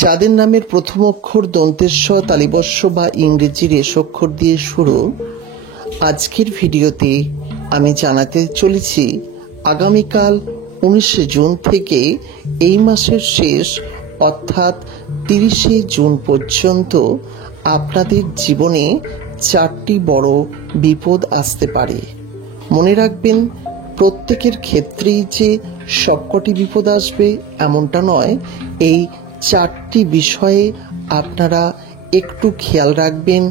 যাদের নামের প্রথম অক্ষর দন্তেস্ব, তালিবস্য বা ইংরেজি রেশ অক্ষর দিয়ে শুরু, আজকের ভিডিওতে আমি জানাতে চলেছি আগামীকাল 19শে জুন থেকে এই মাসের শেষ অর্থাৎ 30শে জুন পর্যন্ত আপনাদের জীবনে 4টি বড় বিপদ আসতে পারে। মনে রাখবেন, প্রত্যেকের ক্ষেত্রেই যে সবকটি বিপদ আসবে এমনটা নয়। এই 4টি বিষয়ে আপনারা একটু খেয়াল রাখবেন,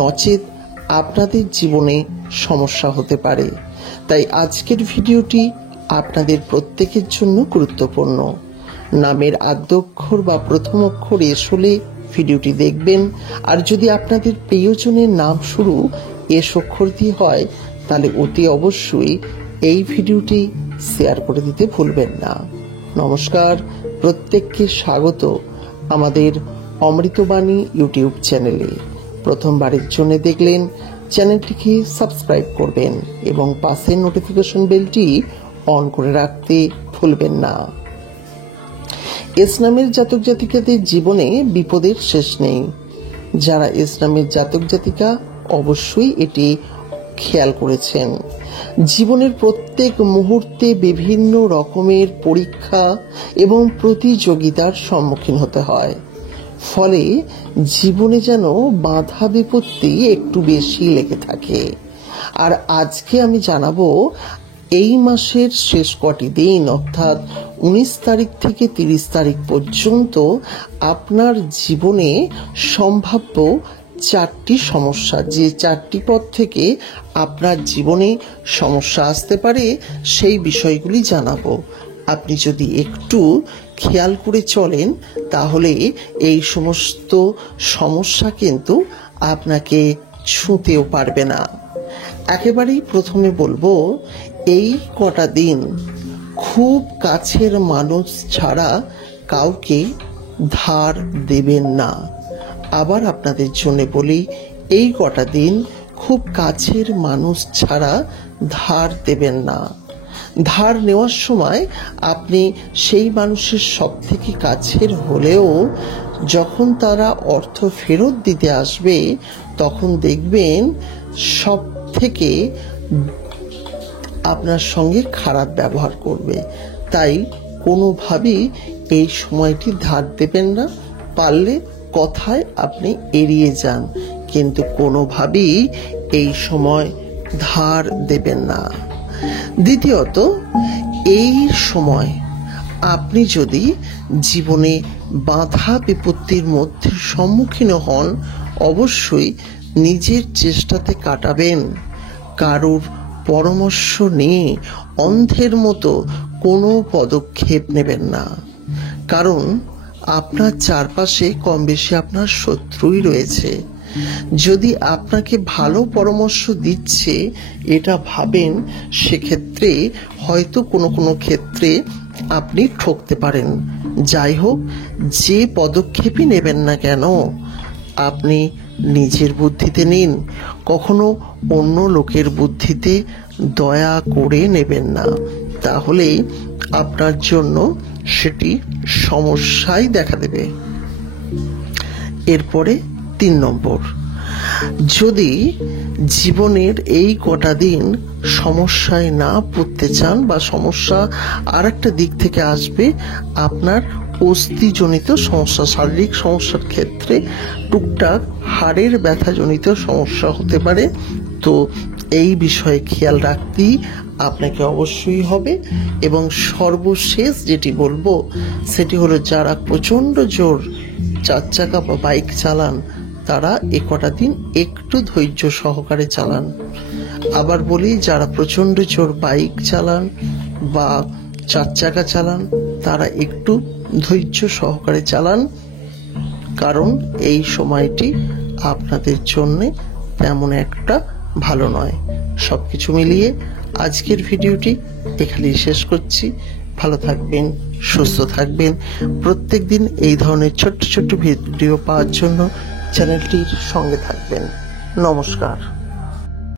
নচেত আপনাদের জীবনে সমস্যা হতে পারে। তাই আজকের ভিডিওটি আপনাদের প্রত্যেকের জন্য গুরুত্বপূর্ণ। নামের আদ্যক্ষর বা প্রথম অক্ষর এস হলে ভিডিওটি দেখবেন, আর যদি আপনাদের প্রিয়জনের নাম শুরু এস অক্ষর দিয়ে হয় তাহলে অতি অবশ্যই এই ভিডিওটি শেয়ার করে দিতে ভুলবেন না। নমস্কার, প্রত্যেককে স্বাগত আমাদের অমৃতবাণী ইউটিউব চ্যানেলে। প্রথমবারের জন্য দেখলেন, চ্যানেলটিকে সাবস্ক্রাইব করবেন এবং পাশের নোটিফিকেশন বেলটি অন করে রাখতে ভুলবেন না। এস নামের জাতক জাতিকাদের জীবনে বিপদের শেষ নেই। যারা এস নামের জাতক জাতিকা অবশ্যই এটি খেয়াল করেছেন। জীবনের প্রত্যেক মুহূর্তে বিভিন্ন রকমের পরীক্ষা এবং প্রতিযোগিতার সম্মুখীন হতে হয়, ফলে জীবনে যেন বাধা বিপত্তি একটু বেশি লেগে থাকে। আর আজকে আমি জানাবো এই মাসের শেষ কটি দিন অর্থাৎ 19 তারিখ থেকে 30 তারিখ পর্যন্ত আপনার জীবনে সম্ভাব্য 4টি সমস্যা, যে 4টি পথ থেকে আপনার জীবনে সমস্যা আসতে পারে সেই বিষয়গুলি জানাবো। আপনি যদি একটু খেয়াল করে চলেন তাহলে এই সমস্ত সমস্যা কিন্তু আপনাকে ছুঁতেও পারবে না। একেবারেই প্রথমে বলবো, এই কটা দিন খুব কাছের মানুষ ছাড়া কাউকে ধার দেবেন না। আবার আপনাদের জন্য বলি, এই কটা দিন খুব কাছের মানুষ ছাড়া ধার দেবেন না। ধার নেওয়ার সময় আপনি সেই মানুষের সব থেকে কাছের হলেও যখন তারা অর্থ ফেরত দিতে আসবে তখন দেখবেন সব থেকে আপনার সঙ্গে খারাপ ব্যবহার করবে। তাই কোনোভাবেই এই সময়টি ধার দেবেন না। পারলে কথায় আপনি এড়িয়ে যান, কিন্তু কোনোভাবেই এই সময় ধার দেবেন না। দ্বিতীয়ত, এই সময় আপনি যদি জীবনে বাধা বিপত্তির মধ্যে সম্মুখীন হন, অবশ্যই নিজের চেষ্টাতে কাটাবেন। কারোর পরামর্শ নিয়ে অন্ধের মতো কোনো পদক্ষেপ নেবেন না, কারণ আপনার চারপাশে কম বেশি আপনার শত্রুই রয়েছে। যদি আপনাকে ভালো পরামর্শ দিচ্ছে এটা ভাবেন, সেক্ষেত্রে হয়তো কোনো কোনো ক্ষেত্রে আপনি ঠকতে পারেন। যাই হোক, যে পদক্ষেপই নেবেন না কেন আপনি নিজের বুদ্ধিতে নিন, কখনো অন্য লোকের বুদ্ধিতে দয়া করে নেবেন না, তাহলে আপনার জন্য সেটি সমস্যাই দেখা দেবে। এরপরে 3 নম্বর, যদি জীবনের এই কটা দিন সমস্যায় না পড়তে চান বা সমস্যা আর একটা দিক থেকে আসবে, আপনার অস্থিজনিত সমস্যা, শারীরিক সমস্যার ক্ষেত্রে টুকটাক হাড়ের ব্যথাজনিত সমস্যা হতে পারে, তো এই বিষয়ে খেয়াল রাখতেই আপনাকে অবশ্যই হবে। এবং সর্বশেষ যেটি বলবো সেটি হলো, যারা প্রচণ্ড জোর 4 চাকা বা বাইক চালান তারা এ কটা দিন একটু ধৈর্য সহকারে চালান। আবার বলি, যারা প্রচণ্ড জোর বাইক চালান বা 4 চাকা চালান তারা একটু ধৈর্য সহকারে চালান, কারণ এই সময়টি আপনাদের জন্য তেমন একটা ভালো নয়। সবকিছু মিলিয়ে আজকের ভিডিওটি এখানেই শেষ করছি। ভালো থাকবেন, সুস্থ থাকবেন। প্রত্যেক দিন এই ধরনের ছোট্ট ছোট্ট ভিডিও পাওয়ার জন্য চ্যানেলটির সঙ্গে থাকবেন। নমস্কার।